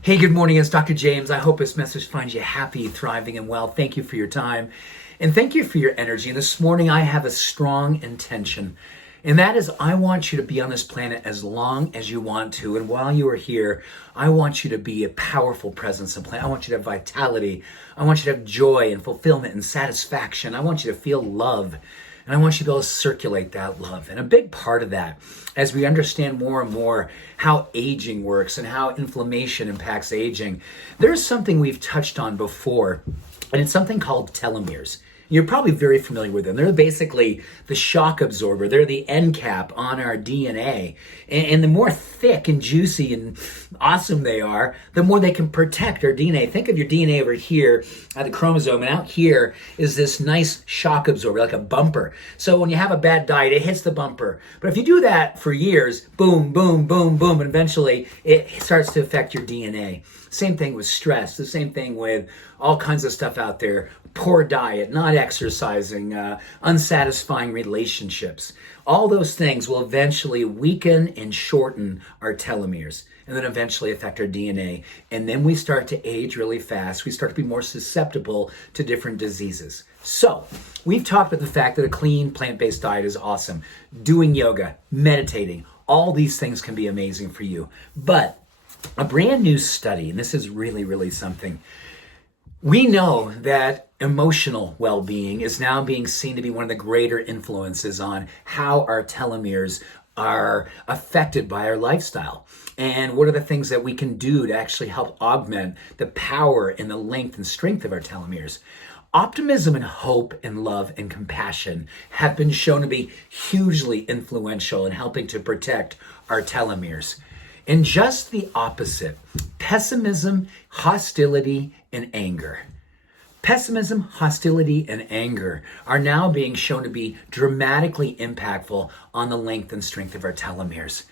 Hey, good morning. It's Dr. James. I hope this message finds you happy, thriving, and well. Thank you for your time, and thank you for your energy. This morning, I have a strong intention, and that is I want you to be on this planet as long as you want to. And while you are here, I want you to be a powerful presence in planet. I want you to have vitality. I want you to have joy and fulfillment and satisfaction. I want you to feel love. And I want you to be able to circulate that love. And a big part of that, as we understand more and more how aging works and how inflammation impacts aging, there's something we've touched on before, and it's something called telomeres. You're probably very familiar with them. They're basically the shock absorber. They're the end cap on our DNA. And the more thick and juicy and awesome they are, the more they can protect our DNA. Think of your DNA over here at the chromosome, and out here is this nice shock absorber, like a bumper. So when you have a bad diet, it hits the bumper. But if you do that for years, boom, boom, boom, boom, and eventually it starts to affect your DNA. Same thing with stress, the same thing with all kinds of stuff out there. Poor diet, not exercising, unsatisfying relationships. All those things will eventually weaken and shorten our telomeres and then eventually affect our DNA. And then we start to age really fast. We start to be more susceptible to different diseases. So we've talked about the fact that a clean plant-based diet is awesome. Doing yoga, meditating, all these things can be amazing for you. But a brand new study, and this is really, really something. We know that emotional well-being is now being seen to be one of the greater influences on how our telomeres are affected by our lifestyle. And what are the things that we can do to actually help augment the power and the length and strength of our telomeres? Optimism and hope and love and compassion have been shown to be hugely influential in helping to protect our telomeres. And just the opposite, pessimism, hostility, and anger. Pessimism, hostility, and anger are now being shown to be dramatically impactful on the length and strength of our telomeres.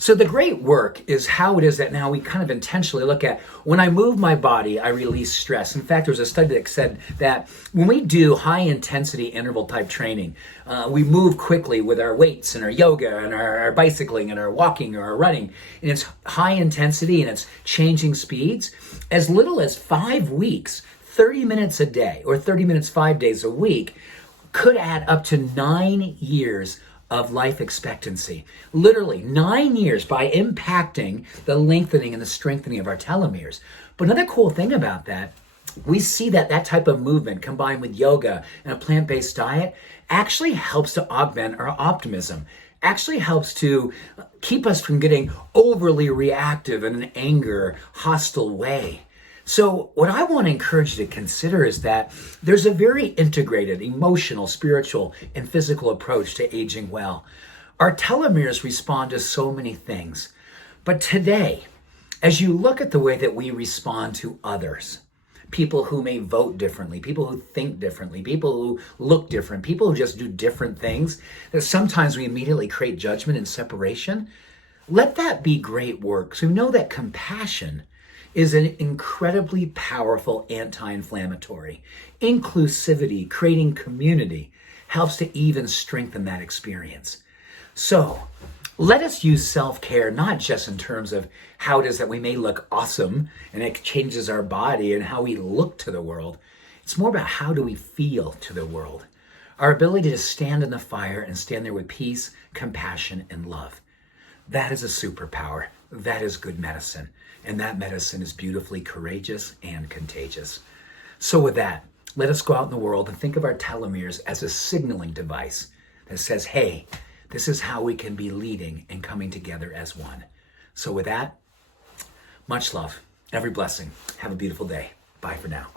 So the great work is how it is that now we kind of intentionally look at, when I move my body, I release stress. In fact, there was a study that said that when we do high intensity interval type training, we move quickly with our weights and our yoga and our bicycling and our walking or our running, and it's high intensity and it's changing speeds, as little as 5 weeks, 30 minutes a day or 30 minutes 5 days a week could add up to 9 years of life expectancy. Literally 9 years by impacting the lengthening and the strengthening of our telomeres. But another cool thing about that, we see that that type of movement combined with yoga and a plant-based diet actually helps to augment our optimism, actually helps to keep us from getting overly reactive in an anger, hostile way. So what I want to encourage you to consider is that there's a very integrated, emotional, spiritual, and physical approach to aging well. Our telomeres respond to so many things. But today, as you look at the way that we respond to others, people who may vote differently, people who think differently, people who look different, people who just do different things, that sometimes we immediately create judgment and separation, let that be great work. So know that compassion is an incredibly powerful anti-inflammatory. Inclusivity, creating community, helps to even strengthen that experience. So let us use self-care, not just in terms of how it is that we may look awesome and it changes our body and how we look to the world. It's more about how do we feel to the world. Our ability to stand in the fire and stand there with peace, compassion, and love. That is a superpower. That is good medicine. And that medicine is beautifully courageous and contagious. So with that, let us go out in the world and think of our telomeres as a signaling device that says, hey, this is how we can be leading and coming together as one. So with that, much love, every blessing. Have a beautiful day. Bye for now.